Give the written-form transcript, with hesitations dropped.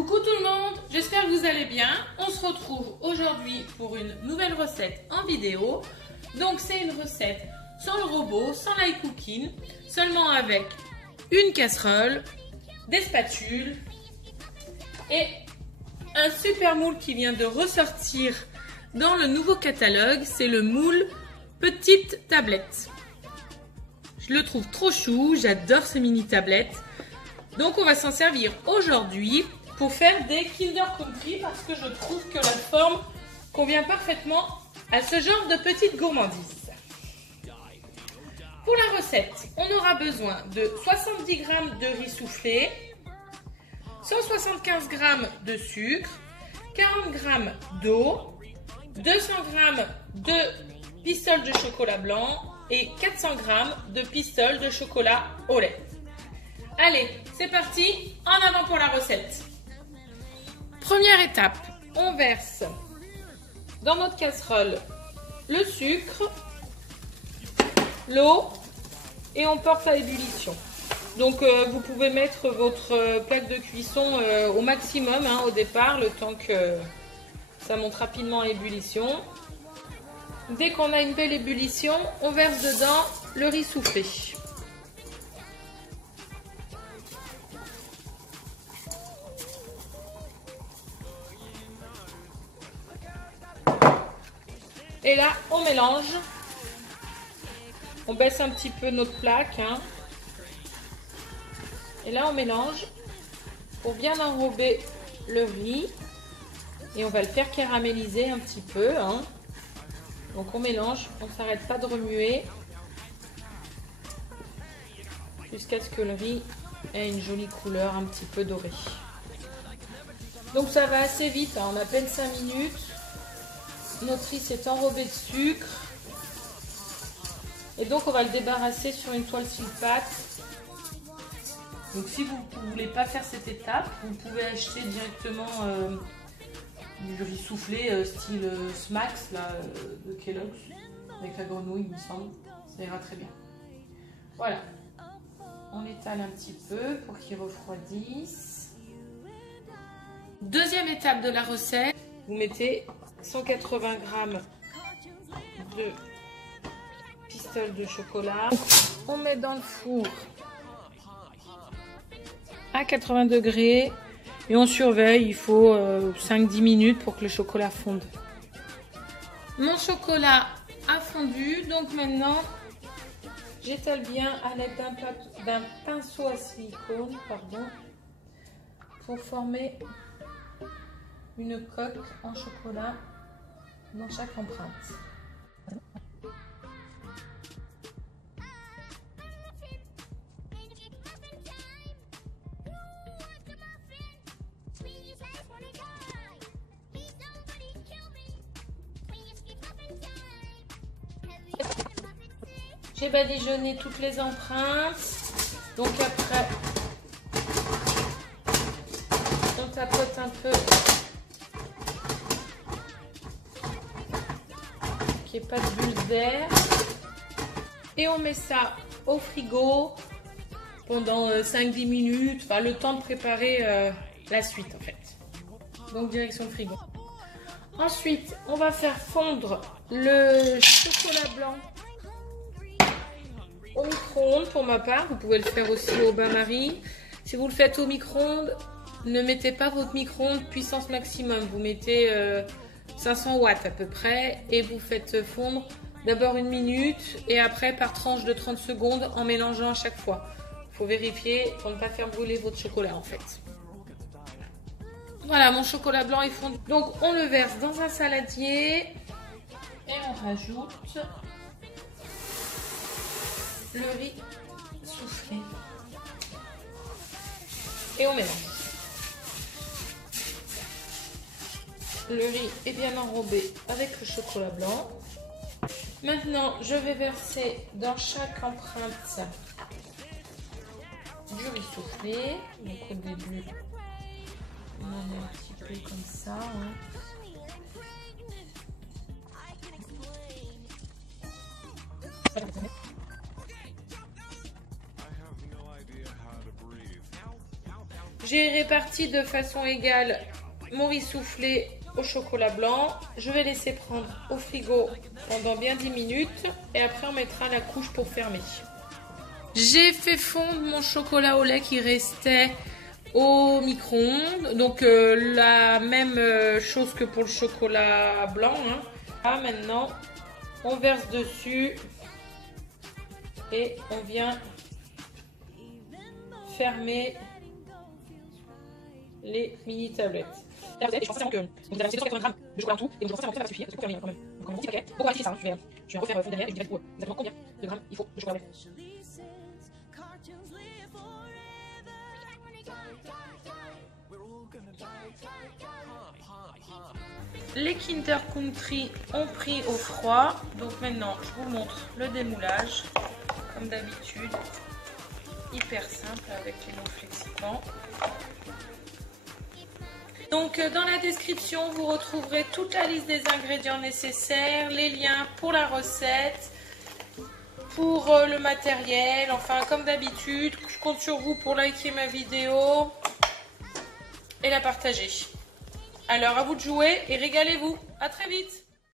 Coucou tout le monde, j'espère que vous allez bien. On se retrouve aujourd'hui pour une nouvelle recette en vidéo. Donc c'est une recette sans le robot, sans l'ice cooking, seulement avec une casserole, des spatules et un super moule qui vient de ressortir dans le nouveau catalogue. C'est le moule petite tablette. Je le trouve trop chou, j'adore ces mini tablettes. Donc on va s'en servir aujourd'hui pour faire des Kinder Country parce que je trouve que la forme convient parfaitement à ce genre de petite gourmandise. Pour la recette, on aura besoin de 70 g de riz soufflé, 175 g de sucre, 40 g d'eau, 200 g de pistoles de chocolat blanc et 400 g de pistoles de chocolat au lait. Allez, c'est parti, en avant pour la recette. Première étape, on verse dans notre casserole le sucre, l'eau et on porte à ébullition. Donc vous pouvez mettre votre plaque de cuisson au maximum au départ, le temps que ça monte rapidement à ébullition. Dès qu'on a une belle ébullition, on verse dedans le riz soufflé. Et là, on mélange. On baisse un petit peu notre plaque. Et là, on mélange pour bien enrober le riz. Et on va le faire caraméliser un petit peu. Donc, on mélange. On ne s'arrête pas de remuer. Jusqu'à ce que le riz ait une jolie couleur un petit peu dorée. Donc, ça va assez vite. En à peine 5 minutes. Notre riz s'est enrobé de sucre et donc on va le débarrasser sur une toile sulfate. Donc si vous ne voulez pas faire cette étape, vous pouvez acheter directement du riz soufflé style Smacks là, de Kellogg's avec la grenouille il me semble, ça ira très bien. Voilà, on l'étale un petit peu pour qu'il refroidisse. Deuxième étape de la recette, vous mettez 180 g de pistoles de chocolat. On met dans le four à 80 degrés et on surveille, il faut 5-10 minutes pour que le chocolat fonde. Mon chocolat a fondu, donc maintenant j'étale bien à l'aide d'un pinceau à silicone, pour former une coque en chocolat dans chaque empreinte. J'ai badigeonné toutes les empreintes, donc après on tapote un peu qu'il n'y ait pas de bulles d'air et on met ça au frigo pendant 5-10 minutes, enfin le temps de préparer la suite en fait. Donc direction le frigo. Ensuite on va faire fondre le chocolat blanc au micro-ondes pour ma part, vous pouvez le faire aussi au bain-marie. Si vous le faites au micro-ondes, ne mettez pas votre micro-ondes puissance maximum, vous mettez 500 watts à peu près et vous faites fondre d'abord 1 minute et après par tranche de 30 secondes en mélangeant à chaque fois. Il faut vérifier pour ne pas faire brûler votre chocolat en fait. Voilà, mon chocolat blanc est fondu. Donc on le verse dans un saladier et on rajoute le riz soufflé et on mélange. Le riz est bien enrobé avec le chocolat blanc. Maintenant, je vais verser dans chaque empreinte du riz soufflé. Donc au début, on en met un petit peu comme ça. J'ai réparti de façon égale mon riz soufflé au chocolat blanc. Je vais laisser prendre au frigo pendant bien 10 minutes et après on mettra la couche pour fermer. J'ai fait fondre mon chocolat au lait qui restait au micro-ondes. Donc la même chose que pour le chocolat blanc. Hein. Là maintenant, on verse dessus et on vient fermer les mini tablettes. Là, vous savez, je pense sincèrement que vous avez 280 grammes de chocolat en tout, et donc je pense sincèrement que ça va suffire, parce que pour fermer quand même. Donc, un petit paquet. Pour vérifier ça, je vais refaire derrière et je dirai du coup exactement combien de grammes il faut de chocolat au lait. Les Kinder Country ont pris au froid, donc maintenant je vous montre le démoulage, comme d'habitude, hyper simple avec les mots flexipants. Donc dans la description vous retrouverez toute la liste des ingrédients nécessaires, les liens pour la recette, pour le matériel, enfin comme d'habitude, je compte sur vous pour liker ma vidéo et la partager. Alors à vous de jouer et régalez-vous. À très vite.